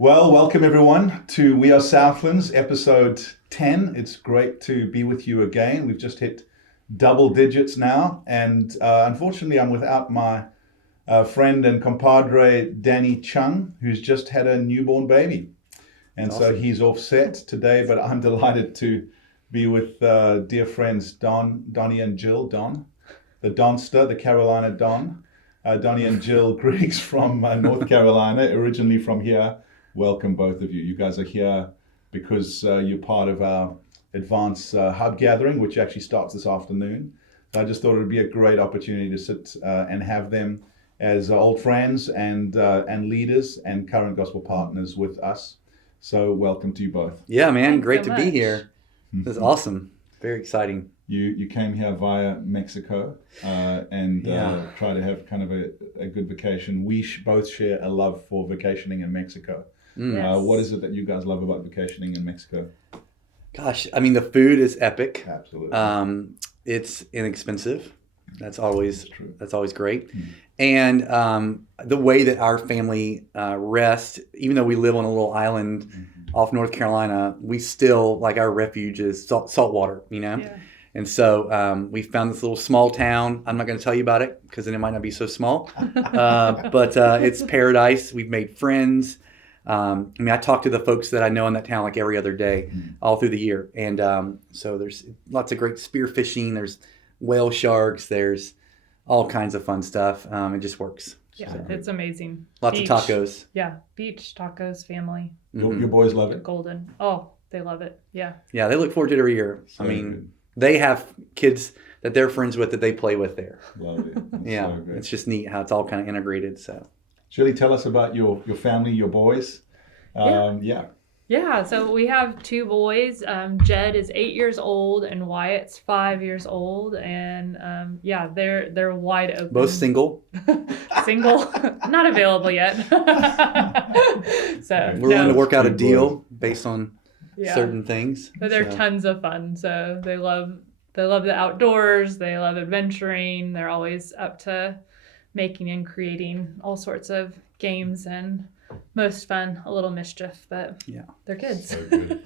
Well, welcome everyone to We Are Southlands, episode 10. It's great to be with you again. We've just hit double digits now, and unfortunately I'm without my friend and compadre Danny Chung, who's just had a newborn baby. And Awesome. So he's offset today, but I'm delighted to be with dear friends Donnie and Jill, the Donster, the Carolina Don, Donnie and Jill Griggs from North Carolina, originally from here. Welcome, both of you. You guys are here because you're part of our Advanced Hub gathering, which actually starts this afternoon. So I just thought it would be a great opportunity to sit and have them as old friends and leaders and current gospel partners with us. So welcome to you both. Yeah, man, Thanks great so to be much. here. This is awesome. Very exciting. You came here via Mexico and try to have kind of a good vacation. We both share a love for vacationing in Mexico. Yes. What is it that you guys love about vacationing in Mexico? Gosh, I mean, the food is epic. Absolutely. It's inexpensive. That's always true. great. And the way that our family rests, even though we live on a little island off North Carolina, we still, like, our refuge is salt water, you know? Yeah. And so we found this little small town. I'm not going to tell you about it because then it might not be so small. But it's paradise. We've made friends. I talk to the folks that I know in that town like every other day, all through the year. And so there's lots of great spear fishing. There's whale sharks. There's all kinds of fun stuff. It just works. Yeah, So, it's amazing. lots Beach. of tacos. Yeah, beach, tacos, family, Your boys love it? golden. Oh, they love it. Yeah. Yeah, they look forward to it every year. So I mean, good. they have kids that they're friends with that they play with there. Love it. That's Yeah, so good. it's just neat how it's all kind of integrated. So Shirley, tell us about your family, your boys. Yeah, so we have two boys. Jed is 8 years old and Wyatt's 5 years old. And they're wide open. both single. Single. Not available yet. So We're willing to work out a Good deal based on yeah. certain things. But they're So, tons of fun. So they love the outdoors. They love adventuring. They're always up to making and creating all sorts of games and most fun, a little mischief, but Yeah. they're kids. So good.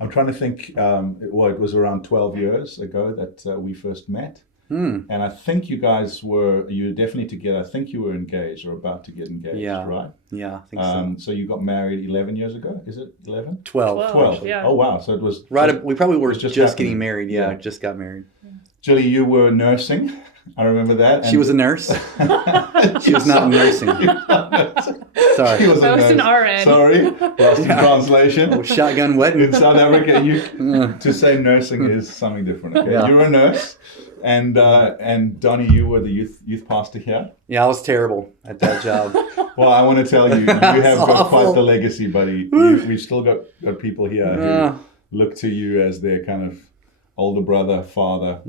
I'm trying to think, it was around 12 years ago that we first met. And I think you guys were definitely together. I think you were engaged or about to get engaged, Yeah. right? Yeah, I think so. So you got married 11 years ago? Is it 11? 12. 12. Yeah. Oh, wow. So it was... Right, we probably were It was just, just getting happening. married. Yeah, Yeah. just got married. Julie, you were nursing. I remember that. She was a nurse. She was not nursing. Sorry. She was That a was an nurse. RN. Sorry, lost in translation. Oh, shotgun wedding. In South Africa, to say nursing is something different. Okay? Yeah. You were a nurse, and Donnie, you were the youth pastor here. Yeah, I was terrible at that job. Well, I want to tell you, you That's have got quite awful. the legacy, buddy. We've still got people here who look to you as their kind of older brother, father.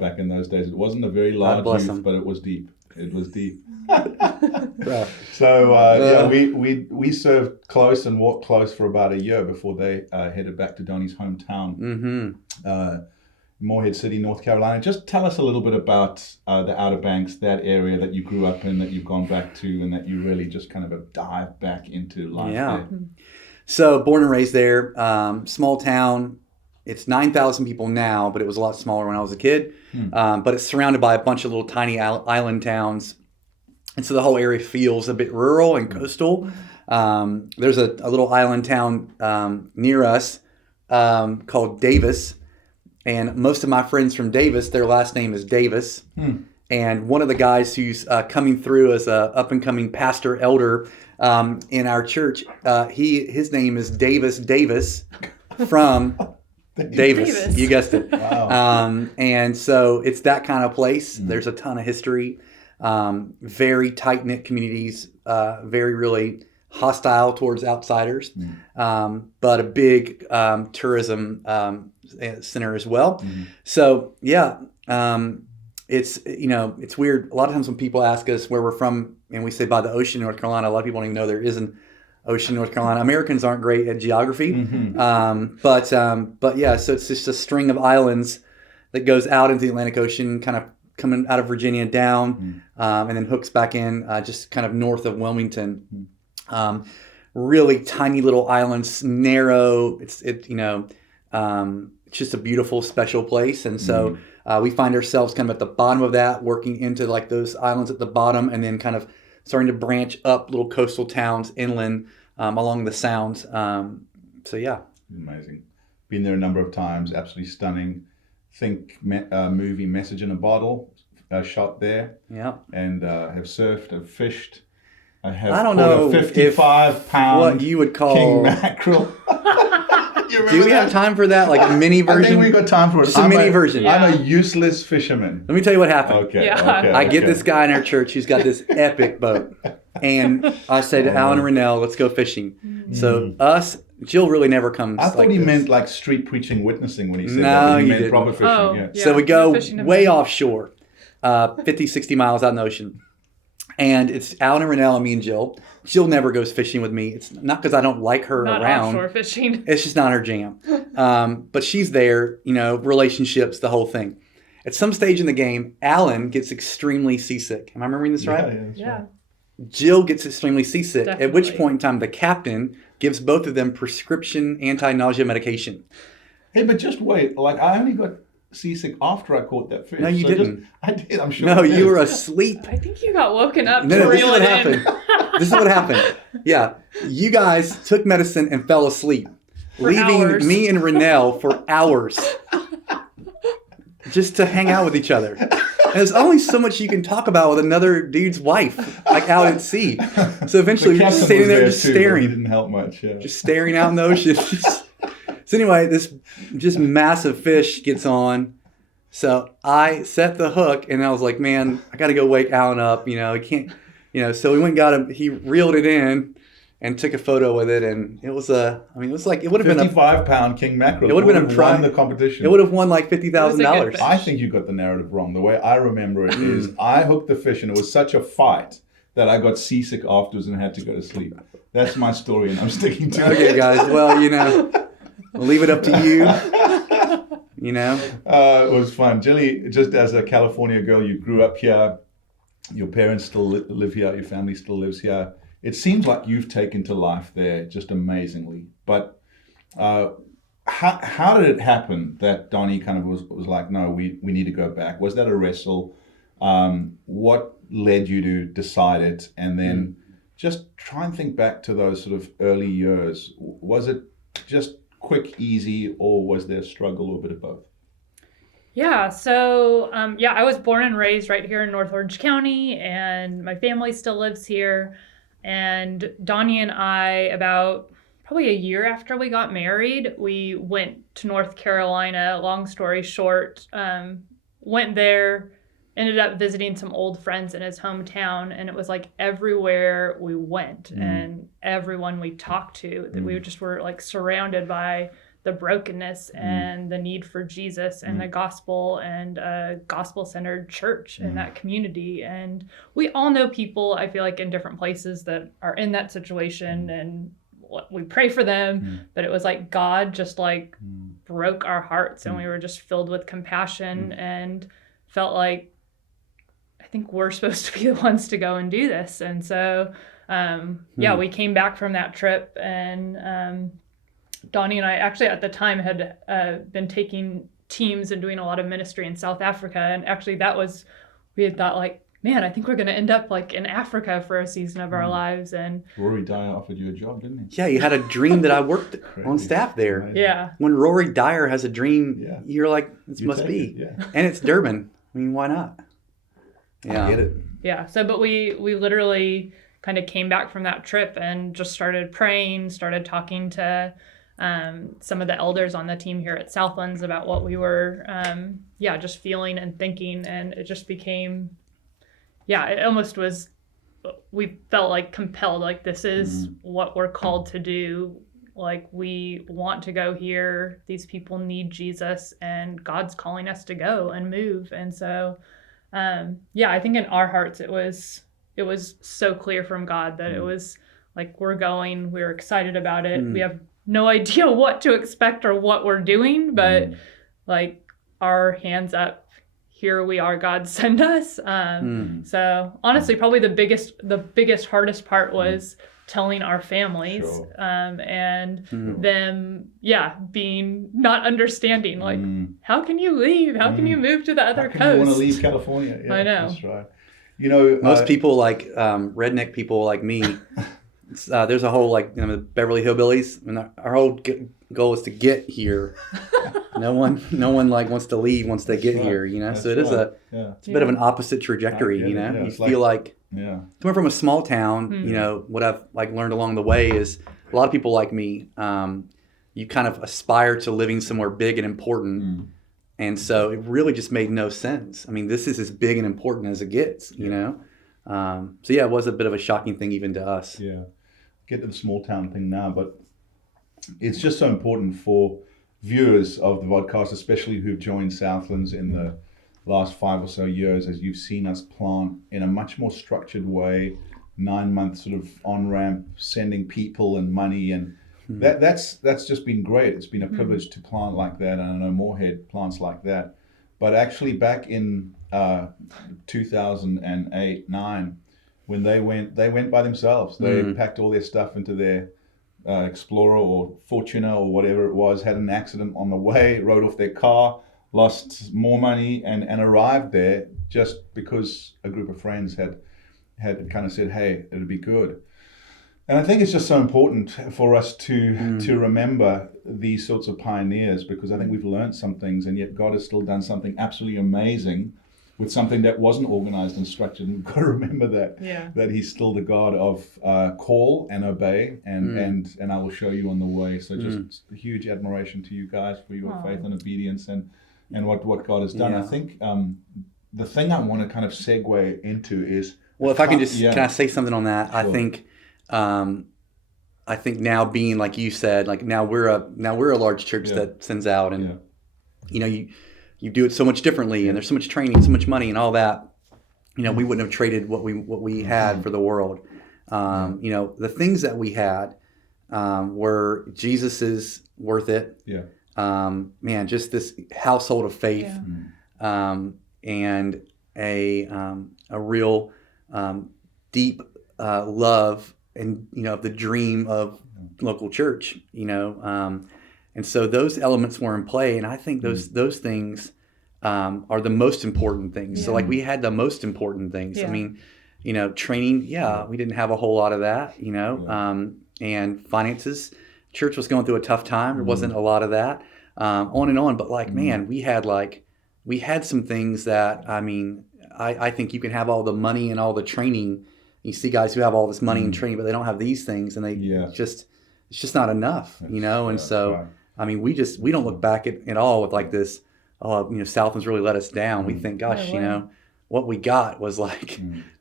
Back in those days, it wasn't a very large bless youth, him. but it was deep. It was deep. Yeah. So we served close and walked close for about a year before they headed back to Donnie's hometown, Morehead City, North Carolina. Just tell us a little bit about the Outer Banks, that area that you grew up in, that you've gone back to, and that you really just kind of have dived back into life Yeah. there. So born and raised there, small town. It's 9,000 people now, but it was a lot smaller when I was a kid. But it's surrounded by a bunch of little tiny island towns. And so the whole area feels a bit rural and coastal. There's a little island town near us called Davis. And most of my friends from Davis, their last name is Davis. And one of the guys who's coming through as a up-and-coming pastor elder in our church, his name is Davis from Davis. You guessed it. Wow. And so it's that kind of place. There's a ton of history, very tight-knit communities, very really hostile towards outsiders, but a big tourism center as well. So yeah, it's weird. A lot of times when people ask us where we're from and we say by the ocean, North Carolina, a lot of people don't even know there is an ocean, North Carolina. Americans aren't great at geography, but yeah, so it's just a string of islands that goes out into the Atlantic Ocean, kind of coming out of Virginia down, and then hooks back in just kind of north of Wilmington. really tiny little islands, narrow. It's just a beautiful, special place. And so we find ourselves kind of at the bottom of that, working into like those islands at the bottom, and then kind of starting to branch up little coastal towns inland along the sounds. So yeah. Amazing. Been there a number of times. Absolutely stunning. Think movie Message in a Bottle, shot there. Yeah. And have surfed, have fished. I don't know a 55-pound what you would call king mackerel. Do we have time for that? Like a mini version? I think we got time for it. Just a mini version. I'm a useless fisherman. Let me tell you what happened. Okay. Yeah. Okay. I get this guy in our church who's got this epic boat. And I say to Alan and Renell, let's go fishing. So Jill really never comes. I thought like he this. meant like street preaching witnessing when he said No, that. He he meant didn't. proper fishing. Oh, Yeah. yeah. So we go Fishing way event. offshore, 50, 60 miles out in the ocean. And it's Alan and Renell and me and Jill. Jill never goes fishing with me. It's not because I don't like her Not around. offshore fishing. It's just not her jam. But she's there, relationships, the whole thing. At some stage in the game, Alan gets extremely seasick. Am I remembering this right? Yeah, that's Yeah. right. Jill gets extremely seasick, at which Definitely. point in time the captain gives both of them prescription anti-nausea medication. Hey, but just wait. Like, I only got seasick after I caught that fish. No, you didn't. I did, I'm sure. No, I did. you were asleep. I think you got woken up No, to this is reel what it happened. in. This is what happened. Yeah, you guys took medicine and fell asleep, For leaving hours. me and Renell for hours just to hang out with each other. And there's only so much you can talk about with another dude's wife, like out at sea. So eventually The we're just captain standing was there just too, but He staring. didn't help much. Yeah. Just staring out in the ocean. So anyway, this just massive fish gets on. So I set the hook and I was like, man, I got to go wake Alan up. He can't, so we went and got him. He reeled it in and took a photo with it. And it was it was like, it would have been 55-pound king mackerel. It would have been a won prize. the competition. it would have won like $50,000. It was a good I think you got the narrative wrong. The way I remember it is I hooked the fish and it was such a fight that I got seasick afterwards and had to go to sleep. That's my story and I'm sticking to it. Okay, guys. Well, we'll leave it up to you. It was fun. Jilly, just as a California girl, you grew up here. Your parents still live here. Your family still lives here. It seems like you've taken to life there just amazingly. But how did it happen that Donnie kind of was like, no, we need to go back? Was that a wrestle? What led you to decide it? And then just try and think back to those sort of early years. Was it just quick, easy, or was there a struggle or a bit of both? Yeah, so I was born and raised right here in North Orange County, and my family still lives here. And Donnie and I, about probably a year after we got married, we went to North Carolina. Long story short, went there, ended up visiting some old friends in his hometown, and it was like everywhere we went and everyone we talked to, that we just were like surrounded by the brokenness and the need for Jesus and the gospel and a gospel-centered church in that community. And we all know people, I feel like, in different places that are in that situation, and we pray for them, but it was like God just like broke our hearts, and we were just filled with compassion and felt like, I think we're supposed to be the ones to go and do this. And so, we came back from that trip, and Donnie and I actually at the time had been taking teams and doing a lot of ministry in South Africa. And actually we had thought like, man, I think we're going to end up like in Africa for a season of our lives. And Rory Dyer offered you a job, didn't he? Yeah, you had a dream that I worked on staff there. Amazing. yeah, When Rory Dyer has a dream, Yeah. you're like, this You must take be. it, yeah. And it's Durban. I mean, why not? Yeah. I get it. yeah. So, but we literally kind of came back from that trip and just started praying, started talking to some of the elders on the team here at Southlands about what we were, just feeling and thinking. And it just became, it almost was, we felt like compelled, like this is what we're called to do. Like we want to go here. These people need Jesus, and God's calling us to go and move. And so, I think in our hearts, it was so clear from God that it was like, we're going, we're excited about it. We have no idea what to expect or what we're doing, but like our hands up, here we are, God send us. So honestly, probably the biggest hardest part was telling our families, Sure. and Mm. them, being not understanding. Like, Mm. how can you leave? How can you move to the other How can coast? you want to leave California? Yeah, I know. That's right. You know, Most people like redneck people like me. There's a whole like the Beverly Hillbillies, and our whole goal is to get here. No one like wants to leave once they get right. here, you know. That's So it is right. it's a bit of an opposite I trajectory, get you it. know. Yeah, You it's feel like Yeah. coming from a small town, Mhm. you know, what I've like learned along the way is a lot of people like me, you kind of aspire to living somewhere big and important. Mm. And so it really just made no sense. I mean, this is as big and important as it gets, you know? So yeah, it was a bit of a shocking thing even to us. Yeah. Get to the small town thing now, but it's just so important for viewers of the podcast, especially who've joined Southlands in the last 5 or so years, as you've seen us plant in a much more structured way, 9-month sort of on-ramp, sending people and money, and that's just been great. It's been a privilege to plant like that, and I know Moorhead plants like that. But actually back in 2008-9, when they went by themselves. They packed all their stuff into their Explorer or Fortuner or whatever it was, had an accident on the way, rode off their car, lost more money, and arrived there just because a group of friends had kind of said, hey, it'd be good. And I think it's just so important for us to remember these sorts of pioneers, because I think we've learned some things, and yet God has still done something absolutely amazing with something that wasn't organized and structured. And we've got to remember that He's still the God of call and obey, and I will show you on the way. So just a huge admiration to you guys for your faith and obedience and what God has done. Yeah. I think the thing I want to kind of segue into is, well, if I can just can I say something on that? Sure. I think now being like you said, like now we're a large church that sends out, and you know you do it so much differently, and there's so much training, so much money, and all that. You know, we wouldn't have traded what we had for the world. You know, the things that we had were Jesus is worth it. Yeah. Man, just this household of faith, and a real deep love, and you know, the dream of local church. You know. And so those elements were in play, and I think those things are the most important things. Yeah. So like we had the most important things. Yeah. I mean, you know, training, we didn't have a whole lot of that, you know, and finances. Church was going through a tough time. There wasn't a lot of that, on and on. But like, man, we had some things that, I mean, I think you can have all the money and all the training. You see guys who have all this money and training, but they don't have these things, and it's just not enough, you know. And so, right. I mean, we don't look back at all with like this, you know, Southland's really let us down. We think, gosh, you know, what we got was like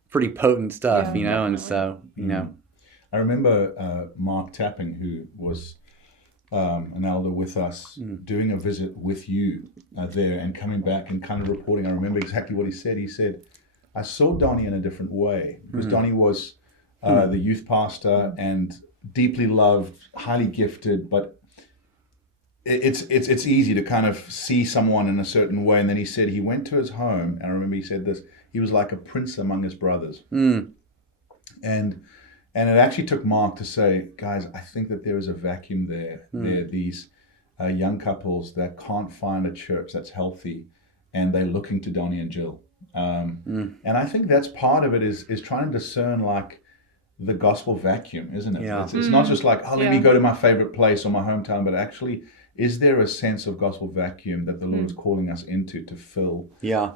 pretty potent stuff, you know. Definitely. And so, you know. I remember Mark Tapping, who was an elder with us, doing a visit with you there and coming back and kind of reporting. I remember exactly what he said. He said, I saw Donnie in a different way, because Donnie was the youth pastor and deeply loved, highly gifted, but it's easy to kind of see someone in a certain way. And then he said he went to his home, and I remember he said this, he was like a prince among his brothers. And it actually took Mark to say, guys, I think that there is a vacuum there. There are these young couples that can't find a church that's healthy, and they're looking to Donnie and Jill. And I think that's part of it, is trying to discern like the gospel vacuum, isn't it? Yeah. It's not just like, let me go to my favorite place or my hometown, but actually, is there a sense of gospel vacuum that the Lord is calling us into to fill? Yeah.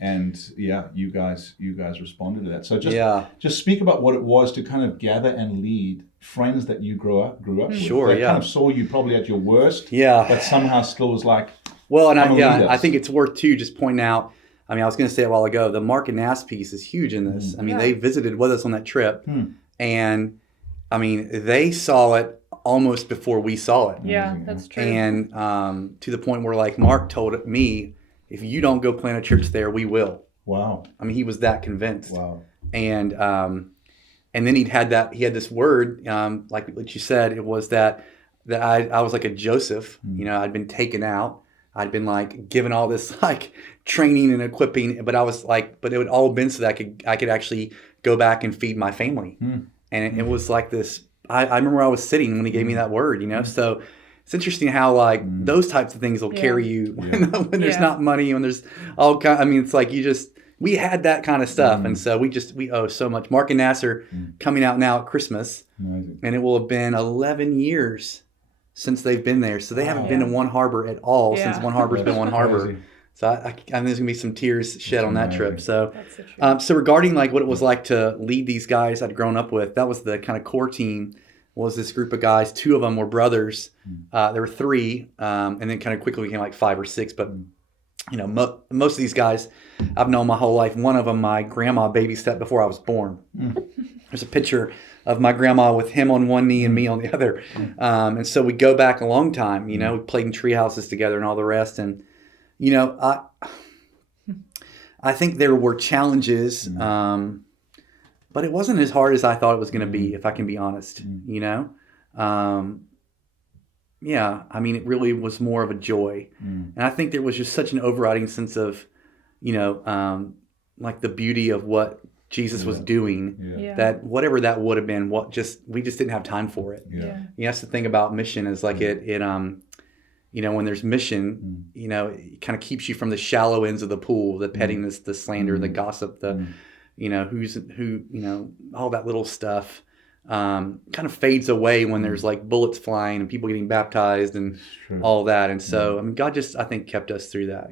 And you guys responded to that. So just speak about what it was to kind of gather and lead friends that you grew up with. Sure, that kind of saw you probably at your worst. Yeah. But somehow still was like, well, and lead us. I think it's worth too just pointing out. I mean, I was going to say a while ago, the Mark and Nass piece is huge in this. I mean, they visited with us on that trip, and I mean, they saw it almost before we saw it. Yeah, that's true. And to the point where, like, Mark told me, if you don't go plant a church there, we will. Wow. I mean, he was that convinced. Wow. And then he had this word, like what you said, it was that I was like a Joseph. You know, I'd been taken out. I'd been like given all this like training and equipping, but I was like, but it would all been so that I could actually go back and feed my family. And it was like this. I remember I was sitting when he gave me that word, So it's interesting how like those types of things will carry you when there's not money, when there's all kind. I mean, it's like we had that kind of stuff, and so we owe so much. Mark and Nasser coming out now at Christmas, Amazing. and it will have been 11 years since they've been there. So they haven't been to One Harbor at all since One Harbor's been One Harbor. Crazy. So I think there's gonna be some tears shed on that trip. So, That's so true. so regarding like what it was like to lead these guys I'd grown up with, that was the kind of core team. Was this group of guys? 2 of them were brothers. There were 3, and then kind of quickly became like 5 or 6. But most of these guys I've known my whole life. One of them, my grandma babysat before I was born. There's a picture of my grandma with him on one knee and me on the other. And so we go back a long time. We played in tree houses together and all the rest. And I think there were challenges, but it wasn't as hard as I thought it was going to be, if I can be honest. I mean, it really was more of a joy. And I think there was just such an overriding sense of, like the beauty of what Jesus was doing, that whatever that would have been, we just didn't have time for it. That's the thing about mission is like when there's mission, it kind of keeps you from the shallow ends of the pool, the pettiness, the slander, the gossip, the, all that little stuff. Kind of fades away when there's like bullets flying and people getting baptized and all that. And so, I mean, God just, I think, kept us through that,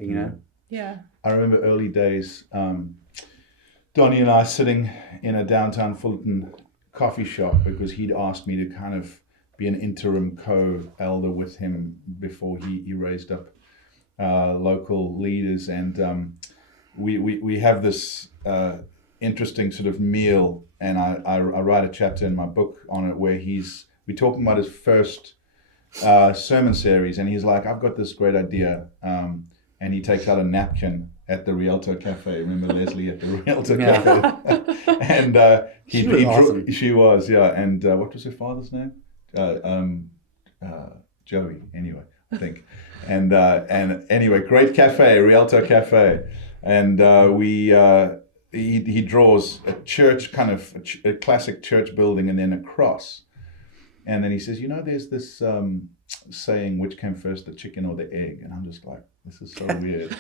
Yeah. I remember early days, Donnie and I sitting in a downtown Fulton coffee shop because he'd asked me to kind of be an interim co-elder with him before he raised up local leaders. And we have this interesting sort of meal, and I write a chapter in my book on it where we're talking about his first sermon series, and he's like, I've got this great idea, and he takes out a napkin at the Rialto Cafe. Remember Leslie at the Rialto Cafe? And she was awesome. She was, yeah. And what was her father's name? Joey, anyway, I think. And anyway, great cafe, Rialto Cafe. And he draws a church, kind of a classic church building, and then a cross. And then he says, there's this saying, which came first, the chicken or the egg? And I'm just like, this is so weird.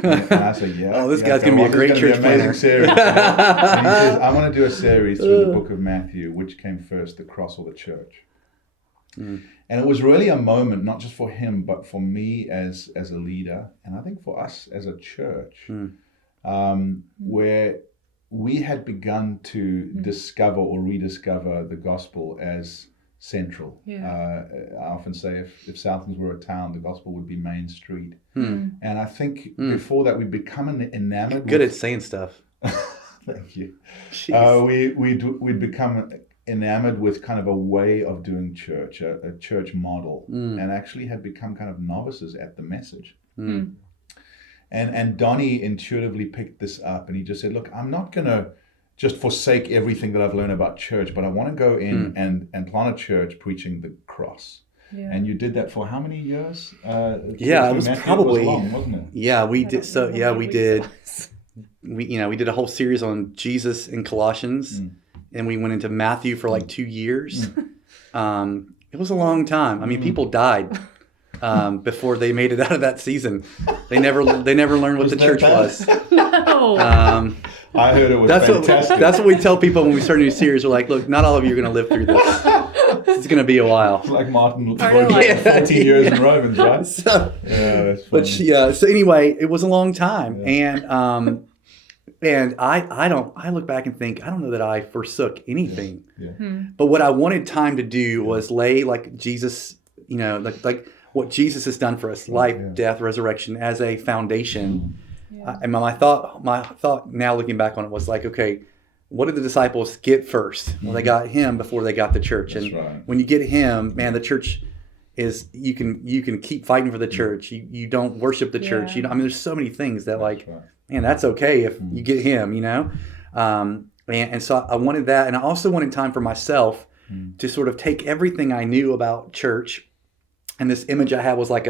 And I said, this guy's going to be a great church planner. Series. And he says, I want to do a series through the book of Matthew, which came first, the cross or the church? And it was really a moment, not just for him, but for me as a leader, and I think for us as a church, where we had begun to discover or rediscover the gospel as central. I often say if Southlands were a town, the gospel would be Main Street. And I think before that we'd become enamored. Good at saying stuff. Thank you. We'd become enamored with kind of a way of doing church, a church model, and actually had become kind of novices at the message. And Donnie intuitively picked this up, and he just said, look, I'm not going to just forsake everything that I've learned about church, but I want to go in and plant a church preaching the cross. And you did that for how many years? It was probably, it was long, wasn't it? Yeah, we did. So yeah, we did. We did a whole series on Jesus in Colossians, and we went into Matthew for like 2 years. It was a long time. I mean, people died before they made it out of that season. They never learned what the church was. No. I heard it was fantastic. That's what we tell people when we start a new series. We're like, look, not all of you are going to live through this. It's going to be a while. It's like Martin like 14 years in Romans, right? So, that's funny. So anyway, it was a long time, and I look back and think, I don't know that I forsook anything. But what I wanted time to do was lay like Jesus, like what Jesus has done for us, life, death, resurrection, as a foundation. And my thought now looking back on it was like, okay, what did the disciples get first? Well, they got him before they got the church. That's and right. When you get him, man, the church is, you can keep fighting for the church. You don't worship the church. There's so many things that man, that's okay if you get him, and so I wanted that. And I also wanted time for myself to sort of take everything I knew about church. And this image I had was like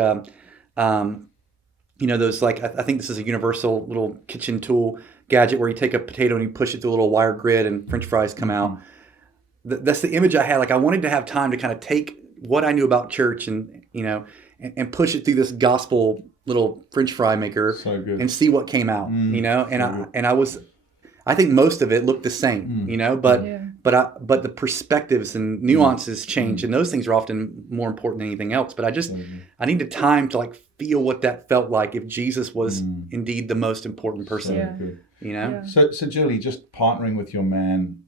those, like, I think this is a universal little kitchen tool gadget where you take a potato and you push it through a little wire grid and French fries come out. that's the image I had. Like I wanted to have time to kind of take what I knew about church and, and push it through this gospel little French fry maker So good. and see what came out, so and I think most of it looked the same, but Yeah. but the perspectives and nuances change, and those things are often more important than anything else. But I needed time to like feel what that felt like if Jesus was indeed the most important person, Yeah. good. Yeah. So Julie, just partnering with your man,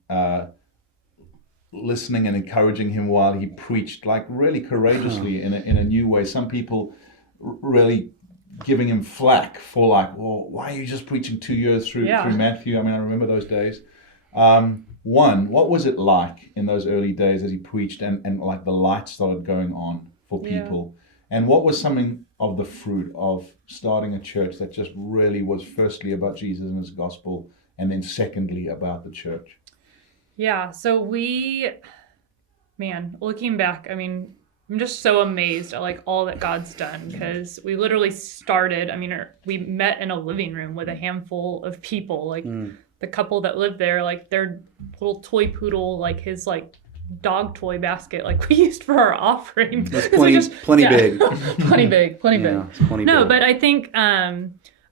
listening and encouraging him while he preached, like really courageously in a new way. Some people really giving him flack for like, well, why are you just preaching 2 years through Matthew? I mean, I remember those days. One, what was it like in those early days as he preached and like the light started going on for people? And what was something of the fruit of starting a church that just really was firstly about Jesus and his gospel, and then secondly about the church? Yeah, so looking back, I mean, I'm just so amazed at like all that God's done, because we literally started, we met in a living room with a handful of people, like the couple that lived there, like their little toy poodle, like his like dog toy basket, like we used for our offering. It's plenty big. plenty big. It's plenty No, big. but I think,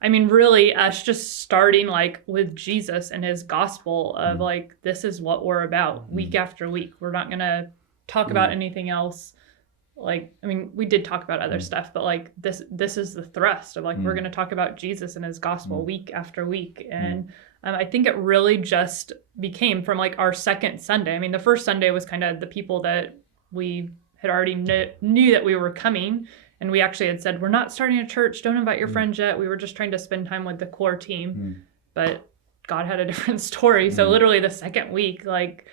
really us just starting like with Jesus and his gospel of like, this is what we're about week after week. We're not going to talk about anything else. Like, we did talk about other stuff, but like this is the thrust of like, we're going to talk about Jesus and his gospel week after week. And I think it really just became from like our second Sunday. The first Sunday was kind of the people that we had already knew that we were coming. And we actually had said, we're not starting a church. Don't invite your friends yet. We were just trying to spend time with the core team. But God had a different story. So literally the second week, like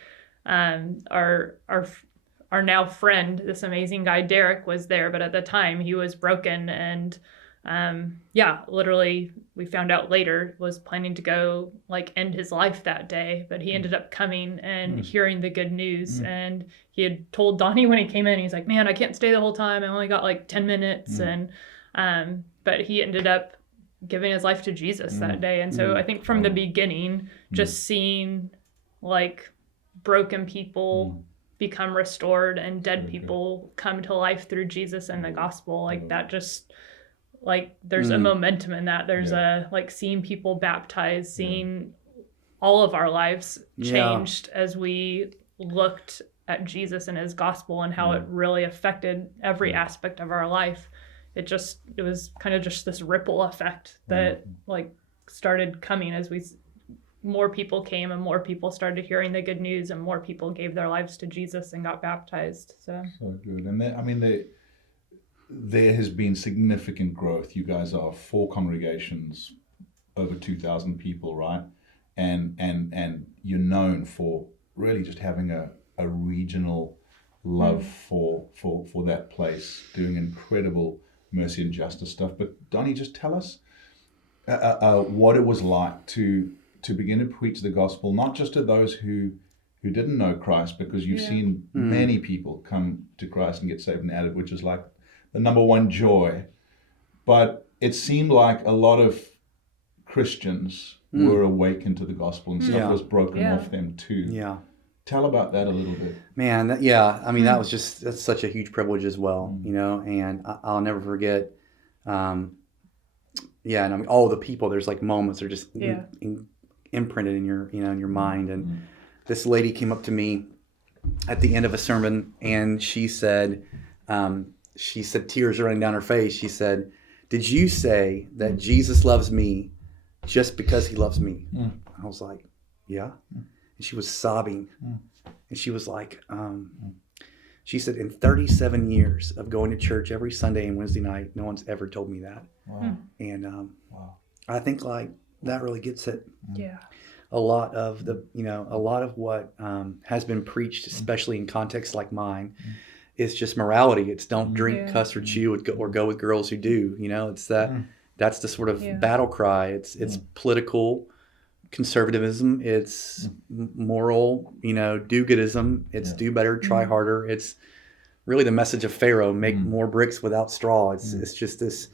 our now friend, this amazing guy, Derek, was there. But at the time he was broken. And literally we found out later was planning to go like end his life that day. But he ended up coming and hearing the good news. And he had told Donnie when he came in, he's like, man, I can't stay the whole time. I only got like 10 minutes. And but he ended up giving his life to Jesus that day. And so I think from the beginning, just seeing like broken people become restored and dead people come to life through Jesus and the gospel, like that just like there's a momentum in that. There's a like seeing people baptized, seeing all of our lives changed as we looked at Jesus and his gospel and how it really affected every aspect of our life. It was kind of just this ripple effect that like started coming as more people came and more people started hearing the good news and more people gave their lives to Jesus and got baptized. So good. And there has been significant growth. You guys are 4 congregations, over 2,000 people, right? And you're known for really just having a regional love for that place, doing incredible mercy and justice stuff. But Donnie, just tell us what it was like to begin to preach the gospel, not just to those who didn't know Christ, because you've seen many people come to Christ and get saved and added, which is like the number one joy. But it seemed like a lot of Christians were awakened to the gospel and stuff was broken off them too. Yeah. Tell about that a little bit. Man, that was that's such a huge privilege as well, and I'll never forget. And all the people, there's like moments are just imprinted in your, in your mind. And this lady came up to me at the end of a sermon, and she said, tears running down her face. She said, "Did you say that Jesus loves me just because he loves me?" I was like, "Yeah." And she was sobbing. And she was like, she said, "In 37 years of going to church every Sunday and Wednesday night, no one's ever told me that." Wow. And I think like that really gets it. Yeah. A lot of what has been preached, especially in contexts like mine, is just morality. It's don't drink, cuss, or chew, or go with girls who do. It's that's the sort of battle cry. It's political conservatism. It's moral, do-goodism. It's do better, try harder. It's really the message of Pharaoh: make more bricks without straw. It's just this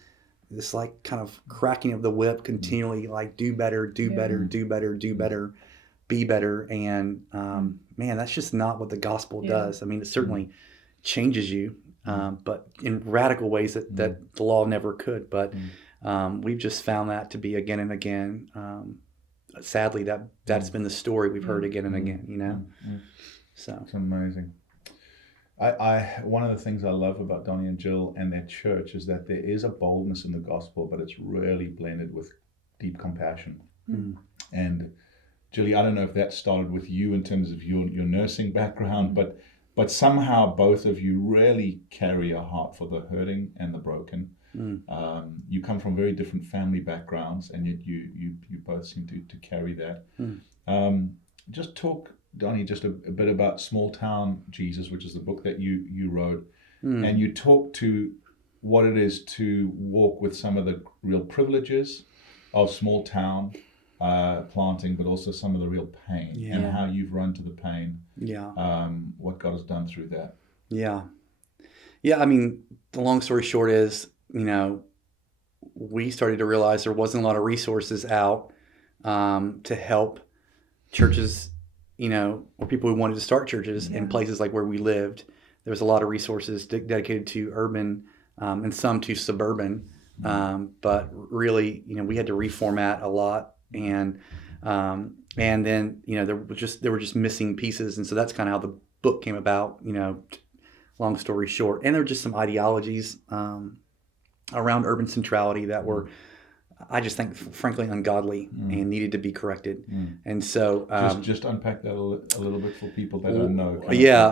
like kind of cracking of the whip continually, like do better, do better, do better, do better. be better. And man, that's just not what the gospel does. I mean, it certainly changes you, but in radical ways that the law never could. But we've just found that to be again and again. Sadly, that's been the story we've heard again and again. You know, so it's amazing. I one of the things I love about Donnie and Jill and their church is that there is a boldness in the gospel, but it's really blended with deep compassion. And Jilly, I don't know if that started with you in terms of your nursing background, but somehow both of you really carry a heart for the hurting and the broken. You come from very different family backgrounds, and yet you both seem to carry that. Just talk, Donnie, just a bit about Small Town Jesus, which is the book that you wrote, and you talk to what it is to walk with some of the real privileges of small town planting, but also some of the real pain and how you've run to the pain. What God has done through that. I mean, the long story short is, you know, we started to realize there wasn't a lot of resources out to help churches, you know, or people who wanted to start churches in places like where we lived. There was a lot of resources dedicated to urban and some to suburban, but really, you know, we had to reformat a lot, and then, you know, there were just missing pieces, and so that's kind of how the book came about. You know, long story short, and there were just some ideologies around urban centrality that were, I just think, frankly, ungodly and needed to be corrected. And so just unpack that a little bit for people that don't know.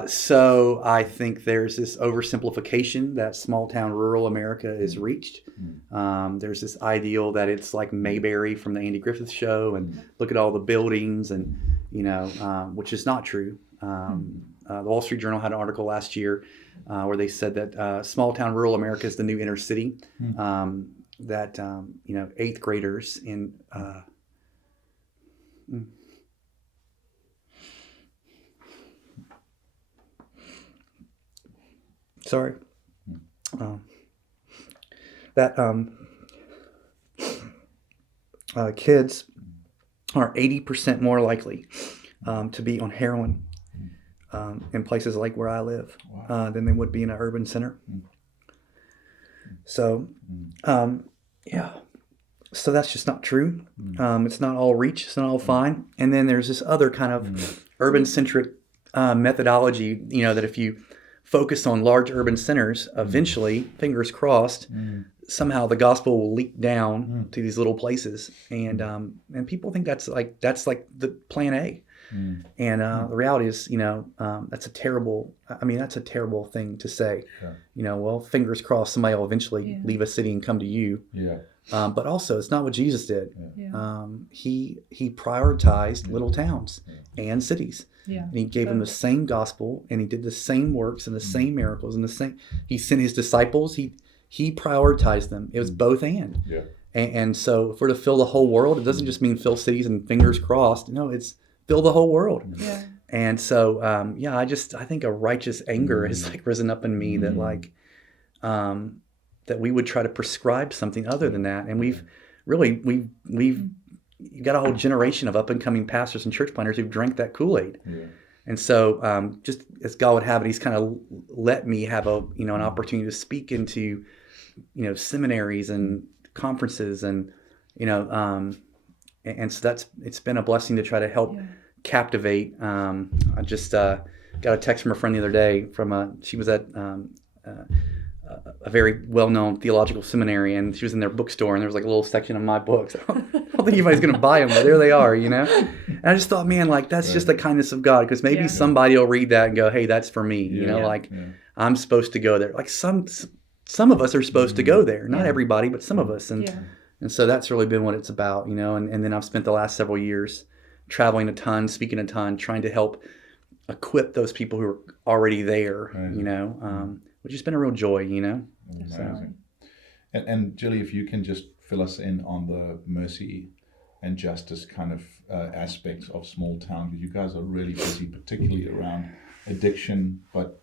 So I think there's this oversimplification that small town rural America is reached. There's this ideal that it's like Mayberry from the Andy Griffith Show, and look at all the buildings, and you know, which is not true. The Wall Street Journal had an article last year where they said that small town rural America is the new inner city. That you know, 8th graders in kids are 80% more likely to be on heroin in places like where I live than they would be in an urban center. So, so that's just not true. It's not all reach. It's not all fine. And then there's this other kind of urban-centric methodology, you know, that if you focus on large urban centers, eventually, fingers crossed, somehow the gospel will leak down to these little places. And people think that's like the plan A. And the reality is, you know, that's a terrible thing to say. You know, well, fingers crossed, somebody will eventually leave a city and come to you. But also, it's not what Jesus did. He prioritized little towns and cities. And he gave them the same gospel, and he did the same works and the same miracles and the same. He sent his disciples. He prioritized them. It was both and. And so, if we're to fill the whole world, it doesn't just mean fill cities and fingers crossed. No, it's fill the whole world. And so, I think a righteous anger has like risen up in me that like, that we would try to prescribe something other than that. And we've got a whole generation of up and coming pastors and church planters who've drank that Kool-Aid. And so, just as God would have it, He's kind of let me have an opportunity to speak into, you know, seminaries and conferences, and you know, and so it's been a blessing to try to help captivate. I just got a text from a friend the other day she was at a very well-known theological seminary, and she was in their bookstore, and there was like a little section of my books. I don't think anybody's going to buy them, but there they are, you know? And I just thought, man, like, that's just the kindness of God, because maybe somebody will read that and go, hey, that's for me, you know, I'm supposed to go there. Like some of us are supposed to go there, not everybody, but some of us. And so that's really been what it's about, you know? And then I've spent the last several years traveling a ton, speaking a ton, trying to help equip those people who are already there, you know, which has been a real joy, you know. Amazing. And Jilly, if you can just fill us in on the mercy and justice kind of aspects of small town, because you guys are really busy, particularly around addiction, but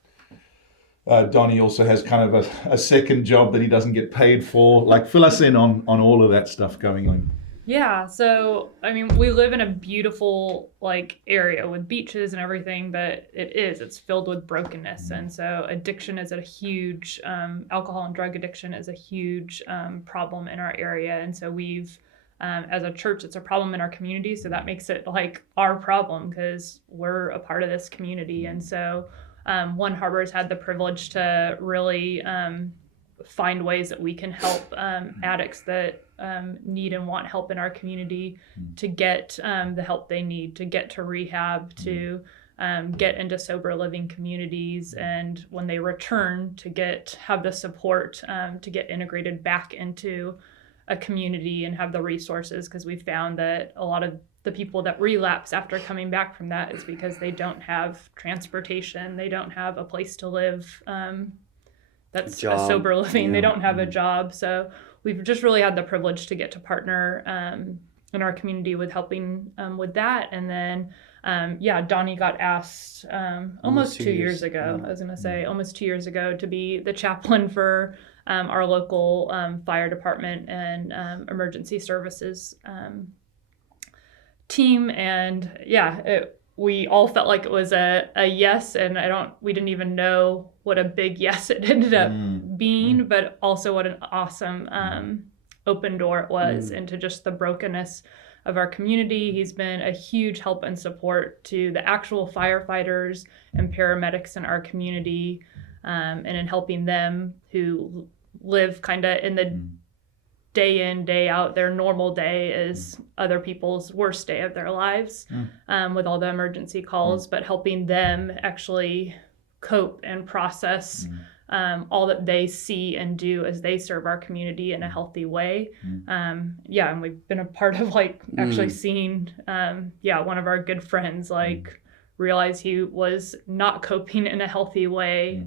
Donnie also has kind of a second job that he doesn't get paid for. Like, fill us in on all of that stuff going on. Yeah, so I mean, we live in a beautiful like area with beaches and everything, but it's filled with brokenness, and so addiction is a huge alcohol and drug addiction is a huge problem in our area, and so we've as a church, it's a problem in our community, so that makes it like our problem because we're a part of this community, and so One Harbor has had the privilege to really find ways that we can help addicts that need and want help in our community to get the help they need to get to rehab, to get into sober living communities, and when they return to have the support to get integrated back into a community and have the resources, because we've found that a lot of the people that relapse after coming back from that, it's because they don't have transportation, they don't have a place to live that's a sober living. They don't have a job. So we've just really had the privilege to get to partner in our community with helping with that. And then, Donnie got asked almost 2 years ago. I was going to say almost 2 years ago to be the chaplain for our local fire department and emergency services team. And we all felt like it was a yes, and we didn't even know what a big yes it ended up being, but also what an awesome open door it was into just the brokenness of our community. He's been a huge help and support to the actual firefighters and paramedics in our community, and in helping them who live kind of in the day in, day out. Their normal day is other people's worst day of their lives with all the emergency calls, but helping them actually cope and process all that they see and do as they serve our community in a healthy way. And we've been a part of actually seeing one of our good friends realize he was not coping in a healthy way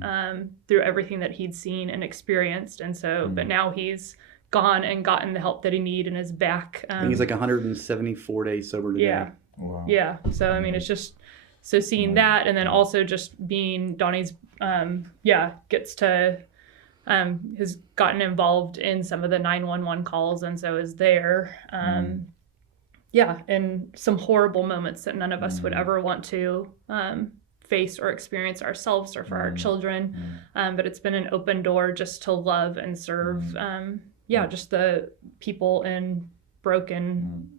through everything that he'd seen and experienced. And so, but now he's gone and gotten the help that he needed and is back. I think he's like 174 days sober today. Yeah. Wow. Yeah. So, I mean, it's just, so seeing that, and then also just being Donnie's, gets to, has gotten involved in some of the 911 calls, and so is there. In some horrible moments that none of us would ever want to face or experience ourselves or for our children. But it's been an open door just to love and serve, just the people in broken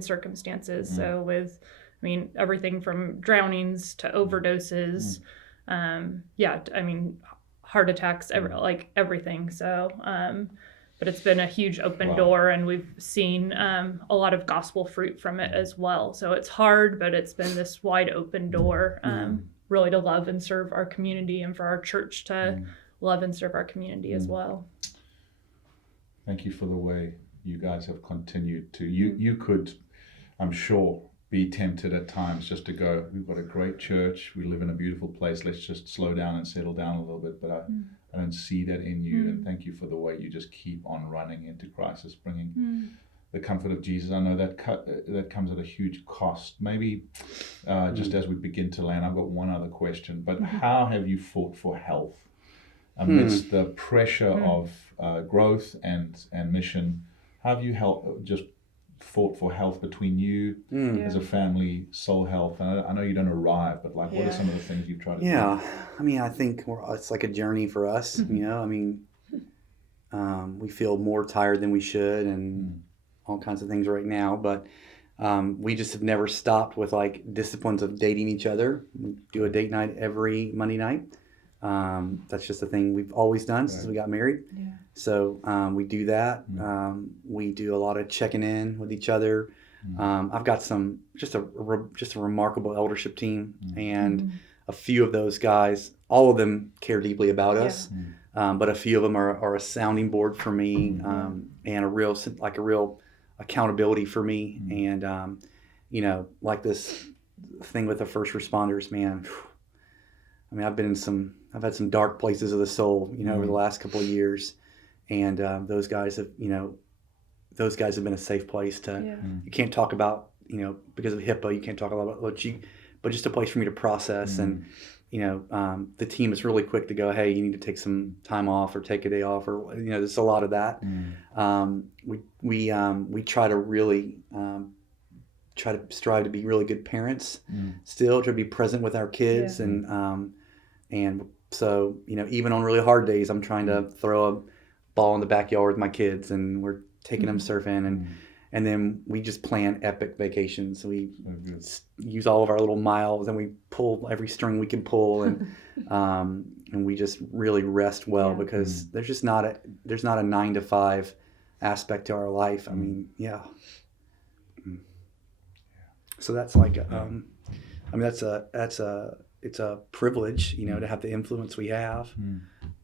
circumstances. So with, everything from drownings to overdoses, heart attacks, everything. So, but it's been a huge open door, and we've seen a lot of gospel fruit from it as well. So it's hard, but it's been this wide open door, really to love and serve our community, and for our church to love and serve our community as well. Thank you for the way you guys have continued to. You could, I'm sure, be tempted at times just to go, we've got a great church, we live in a beautiful place, let's just slow down and settle down a little bit. But I don't see that in you. And thank you for the way you just keep on running into crisis, bringing the comfort of Jesus. I know that comes at a huge cost. Maybe just as we begin to land, I've got one other question, but how have you fought for health amidst the pressure of growth and mission? How have you fought for health between you as a family, soul health? And I know you don't arrive, but what are some of the things you've tried to do? I think it's like a journey for us. We feel more tired than we should and all kinds of things right now, but we just have never stopped with disciplines of dating each other. We do a date night every Monday night. That's just a thing we've always done since we got married. So we do that. We do a lot of checking in with each other. I've got just a remarkable eldership team, and a few of those guys, all of them care deeply about us, but a few of them are a sounding board for me, and a real accountability for me. And this thing with the first responders, man. I've had some dark places of the soul, over the last couple of years, and those guys have been a safe place to. You can't talk about, because of HIPAA, you can't talk about what but just a place for me to process. And the team is really quick to go, hey, you need to take some time off or take a day off, or there's a lot of that. We try to really try to strive to be really good parents, still try to be present with our kids, and so even on really hard days, I'm trying to throw a ball in the backyard with my kids, and we're taking them surfing, and then we just plan epic vacations. We use all of our little miles, and we pull every string we can pull, and we just really rest well, because there's just not a 9 to 5 aspect to our life. I mean, so that's like it's a privilege, to have the influence we have,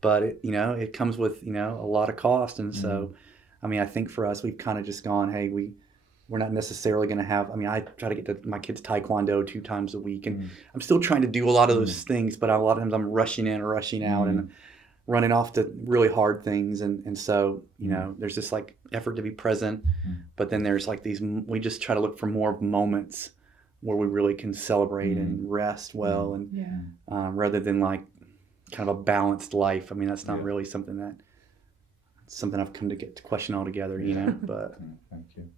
but it comes with a lot of cost, and so I think for us, we've kind of just gone, hey, we're not necessarily going to have. I try to get my kids taekwondo 2 times a week, and I'm still trying to do a lot of those things, but a lot of times I'm rushing in or rushing out and running off to really hard things, and so there's this like effort to be present, but then there's like these. We just try to look for more moments where we really can celebrate and rest well, and rather than like kind of a balanced life. That's not really something I've come to get to question altogether, but thank you.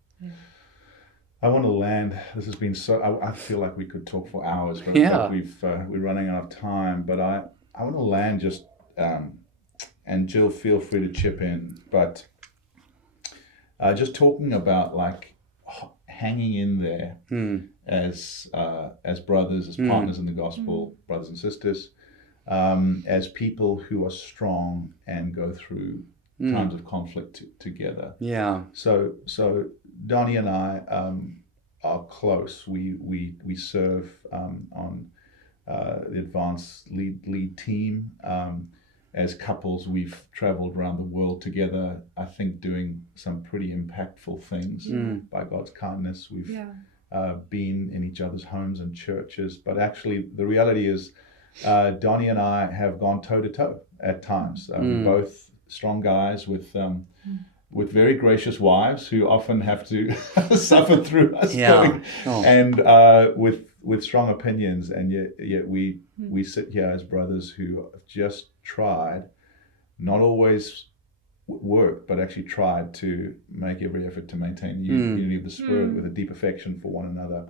I want to land. This has been so. I feel like we could talk for hours, but we're running out of time. But I want to land just, and Jill, feel free to chip in. But just talking about like hanging in there as brothers, as partners in the gospel, brothers and sisters, as people who are strong and go through times of conflict together. Yeah. So Donnie and I are close. We serve on the advanced lead team. As couples, we've traveled around the world together, I think doing some pretty impactful things by God's kindness. We've been in each other's homes and churches, but actually the reality is Donnie and I have gone toe-to-toe at times. We're both strong guys with very gracious wives who often have to suffer through us and with strong opinions, and yet we sit here as brothers who have just tried, not always worked, but actually tried to make every effort to maintain the unity of the Spirit with a deep affection for one another.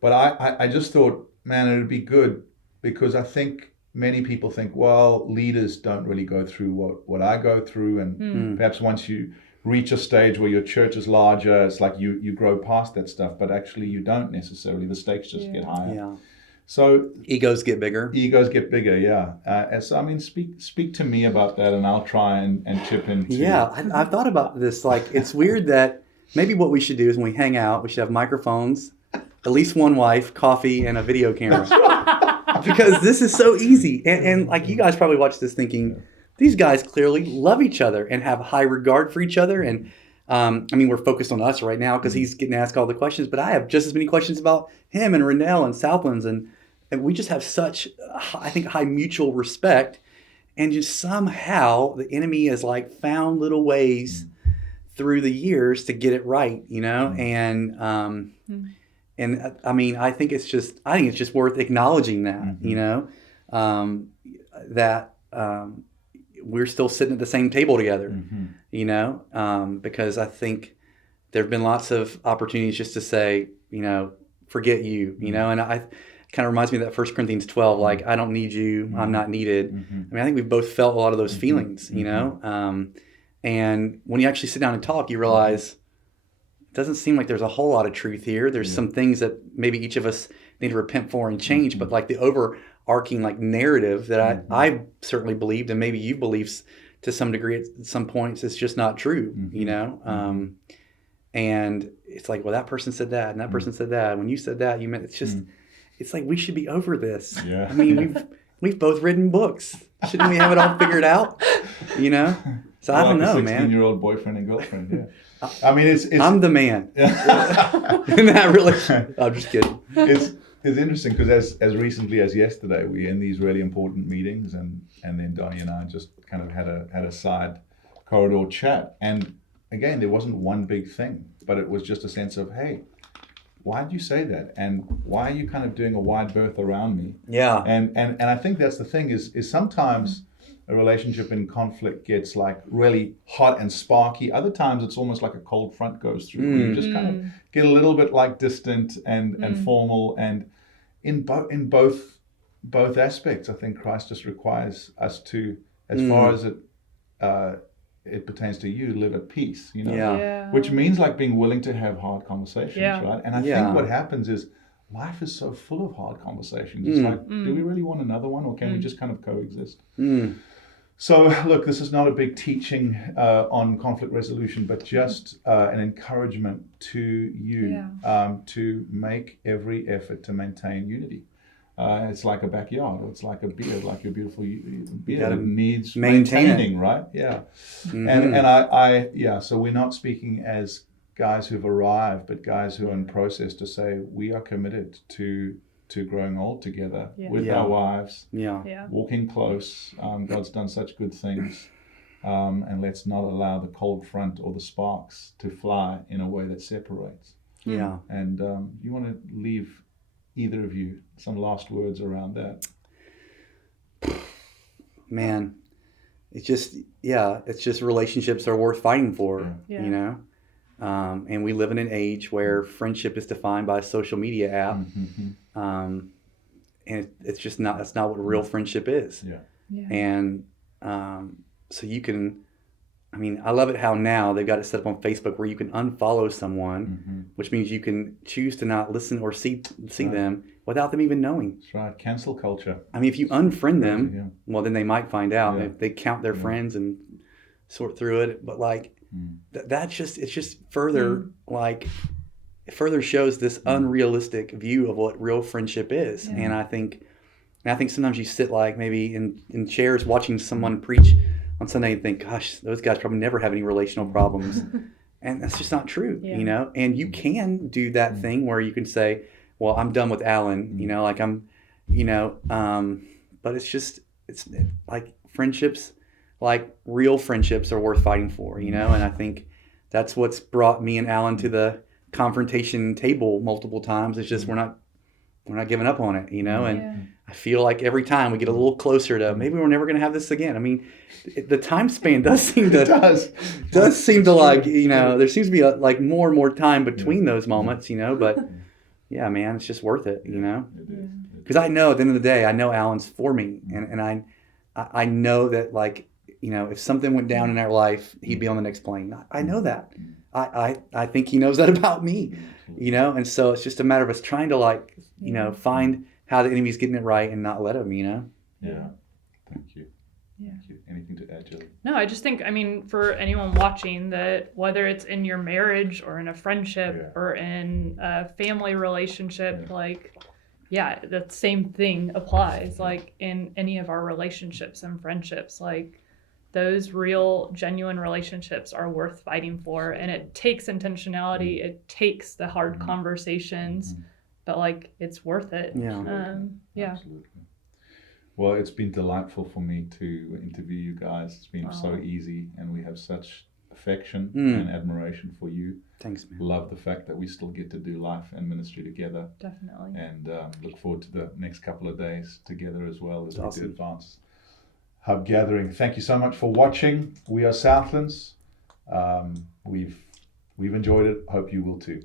But I just thought, man, it would be good, because I think many people think, well, leaders don't really go through what I go through, and perhaps once you reach a stage where your church is larger, it's like you grow past that stuff, but actually you don't necessarily. The stakes just get higher. Yeah. So egos get bigger. And so speak to me about that, and I'll try and chip in too. Yeah, I've thought about this. Like, it's weird that maybe what we should do is when we hang out, we should have microphones, at least one wife, coffee, and a video camera. Because this is so easy. And like, you guys probably watch this thinking, these guys clearly love each other and have high regard for each other. And we're focused on us right now because he's getting asked all the questions, but I have just as many questions about him and Renell and Southlands. And we just have such, I think, high mutual respect. And just somehow the enemy has like found little ways through the years to get it right, And I think it's just worth acknowledging that, that we're still sitting at the same table together, because I think there have been lots of opportunities just to say, forget you, and I kind of reminds me of that 1 Corinthians 12, like, I don't need you, I'm not needed. I think we've both felt a lot of those feelings, and when you actually sit down and talk, you realize it doesn't seem like there's a whole lot of truth here. There's some things that maybe each of us need to repent for and change, but like the overarching like narrative that I certainly believed, and maybe you believe to some degree at some points, it's just not true, and it's like, well, that person said that, and that person said that. When you said that, you meant it's just, it's like we should be over this. Yeah. We've both written books. Shouldn't we have it all figured out? So I don't know, man. 16-year-old boyfriend and girlfriend. Yeah. It's I'm the man. Not really. I'm just kidding. It's interesting because as recently as yesterday, we were in these really important meetings, and then Donnie and I just kind of had a side corridor chat, and again, there wasn't one big thing, but it was just a sense of, hey, why'd you say that? And why are you kind of doing a wide berth around me? Yeah. And I think that's the thing is sometimes a relationship in conflict gets like really hot and sparky. Other times it's almost like a cold front goes through. Where you just kind of get a little bit like distant and formal. And in both aspects, I think Christ just requires us to, as far as it pertains to you, live at peace, you know, Yeah. which means like being willing to have hard conversations, right? And I think what happens is life is so full of hard conversations. It's like, do we really want another one, or can we just kind of coexist? So look, this is not a big teaching on conflict resolution, but just an encouragement to you to make every effort to maintain unity. It's like a backyard, or it's like a beard, like your beautiful beard. It needs maintaining, right? Yeah. And so we're not speaking as guys who've arrived, but guys who are in process to say we are committed to growing old together with our wives, walking close. God's done such good things, and let's not allow the cold front or the sparks to fly in a way that separates. Yeah. And you want to leave, either of you, some last words around that? Man, it's just relationships are worth fighting for, you know? And we live in an age where friendship is defined by a social media app. And that's not what real friendship is. And so you can, I love it how now they've got it set up on Facebook where you can unfollow someone, which means you can choose to not listen or see them without them even knowing. That's right. Cancel culture. If you unfriend them, well, then they might find out. If they count their friends and sort through it. But like, it's just further it further shows this unrealistic view of what real friendship is. And I think sometimes you sit like maybe in chairs watching someone preach on Sunday and think, gosh, those guys probably never have any relational problems. And that's just not true, you know? And you can do that thing where you can say, well, I'm done with Alan, you know, like I'm, you know, but it's like friendships, like real friendships are worth fighting for, you know? And I think that's what's brought me and Alan to the confrontation table multiple times. It's just we're not giving up on it, you know? And I feel like every time we get a little closer to maybe we're never going to have this again. The time span does seem to does seem to like, you know, there seems to be like more and more time between those moments, you know, but yeah, man, it's just worth it, you know? Because I know at the end of the day, I know Alan's for me, and I know that, like, you know, if something went down in our life, he'd be on the next plane. I know that. I think he knows that about me, you know? And so it's just a matter of us trying to, like, you know, find how the enemy's getting it right and not let him, you know? Yeah. Thank you. Thank you. Anything to add, Jill? No, I just think, for anyone watching, that whether it's in your marriage or in a friendship or in a family relationship, the same thing applies. Like in any of our relationships and friendships, like those real, genuine relationships are worth fighting for. And it takes intentionality. It takes the hard conversations, but like it's worth it. Absolutely. Well, it's been delightful for me to interview you guys. It's been so easy, and we have such affection and admiration for you. Thanks, man. Love the fact that we still get to do life and ministry together. Definitely. And look forward to the next couple of days together as well as we do advance Hub Gathering. Thank you so much for watching. We are Southlands. We've enjoyed it. Hope you will too.